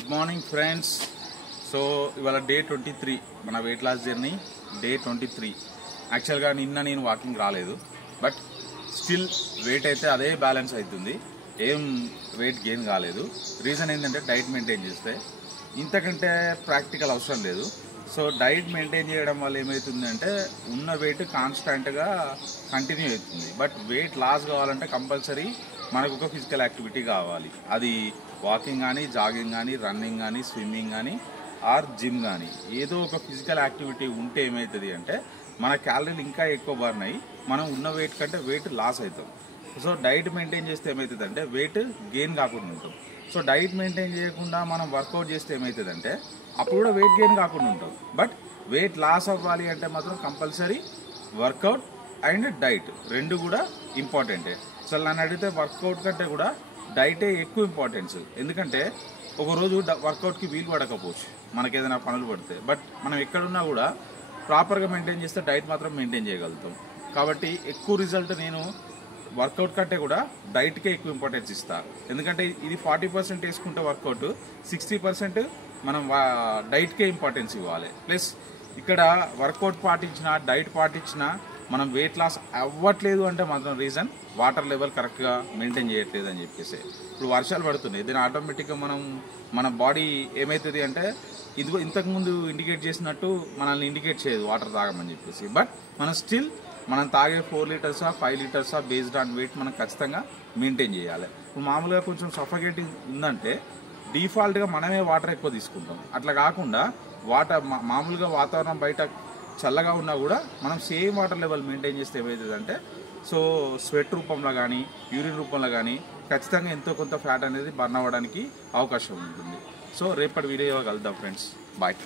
Good morning friends. So ఇవాళ day 23 మన weight loss journey day 23. యాక్చువల్గా నిన్న నేను వాకింగ్ రాలేదు, బట్ స్టిల్ వెయిట్ అయితే అదే బ్యాలెన్స్ అవుతుంది, ఏం వెయిట్ గెయిన్ కాలేదు. రీజన్ ఏంటంటే డైట్ మెయింటైన్ చేస్తే ఇంతకంటే ప్రాక్టికల్ అవసరం లేదు. సో డైట్ మెయింటైన్ చేయడం వల్ల ఏమవుతుందంటే ఉన్న వెయిట్ కాన్స్టెంట్గా కంటిన్యూ అవుతుంది. బట్ వెయిట్ లాస్ కావాలంటే కంపల్సరీ మనకు ఒక ఫిజికల్ యాక్టివిటీ కావాలి. అది వాకింగ్ కానీ, జాగింగ్ కానీ, రన్నింగ్ కానీ, స్విమ్మింగ్ కానీ ఆర్ జిమ్ కానీ, ఏదో ఒక ఫిజికల్ యాక్టివిటీ ఉంటే ఏమవుతుంది అంటే మన క్యాలరీలు ఇంకా ఎక్కువ బర్న్ అయ్యి మనం ఉన్న వెయిట్ కంటే వెయిట్ లాస్ అవుతాం. సో డైట్ మెయింటైన్ చేస్తే ఏమవుతుంది అంటే వెయిట్ గెయిన్ కాకుండా ఉంటాం. సో డైట్ మెయింటైన్ చేయకుండా మనం వర్కౌట్ చేస్తే ఏమవుతుంది అంటే అప్పుడు కూడా వెయిట్ గెయిన్ కాకుండా ఉంటాం. బట్ వెయిట్ లాస్ అవ్వాలి అంటే మాత్రం కంపల్సరీ వర్కౌట్ అండ్ డైట్ రెండు కూడా ఇంపార్టెంటే. సో నన్ను అడిగితే వర్కౌట్ కంటే కూడా డైటే ఎక్కువ ఇంపార్టెన్స్. ఎందుకంటే ఒకరోజు వర్కౌట్కి వీలు పడకపోవచ్చు, మనకి ఏదైనా పనులు పడితే, బట్ మనం ఎక్కడున్నా కూడా ప్రాపర్గా మెయింటైన్ చేస్తే డైట్ మాత్రం మెయింటైన్ చేయగలుగుతాం. కాబట్టి ఎక్కువ రిజల్ట్ నేను వర్కౌట్ కంటే కూడా డైట్కే ఎక్కువ ఇంపార్టెన్స్ ఇస్తాను. ఎందుకంటే ఇది 40% వేసుకుంటే వర్కౌట్, 60% మనం డైట్కే ఇంపార్టెన్స్ ఇవ్వాలి. ప్లస్ ఇక్కడ వర్కౌట్ పాటించినా డైట్ పాటించినా మనం వెయిట్ లాస్ అవ్వట్లేదు అంటే మాత్రం రీజన్ వాటర్ లెవెల్ కరెక్ట్గా మెయింటైన్ చేయట్లేదు అని చెప్పేసి. ఇప్పుడు వర్షాలు పడుతున్నాయి, దీని ఆటోమేటిక్గా మన బాడీ ఏమవుతుంది అంటే ఇదిగో ఇంతకుముందు ఇండికేట్ చేసినట్టు మనల్ని ఇండికేట్ చేయదు వాటర్ తాగమని చెప్పేసి. బట్ మనం తాగే 4 లీటర్సా 5 లీటర్సా బేస్డ్ ఆన్ వెయిట్ మనం ఖచ్చితంగా మెయింటైన్ చేయాలి. ఇప్పుడు మామూలుగా కొంచెం సఫకేటింగ్ ఉందంటే డిఫాల్ట్గా మనమే వాటర్ ఎక్కువ తీసుకుంటాం. అట్లా కాకుండా మామూలుగా వాతావరణం బయట చల్లగా ఉన్నా కూడా మనం సేమ్ వాటర్ లెవెల్ మెయింటైన్ చేస్తే ఏమవుతుంది అంటే సో స్వెట్ రూపంలో కానీ యూరిన్ రూపంలో కానీ ఖచ్చితంగా ఎంతో కొంత ఫ్యాట్ అనేది బర్న్ అవ్వడానికి అవకాశం ఉంటుంది. సో రేపటి వీడియో కలుద్దాం ఫ్రెండ్స్, బాయ్.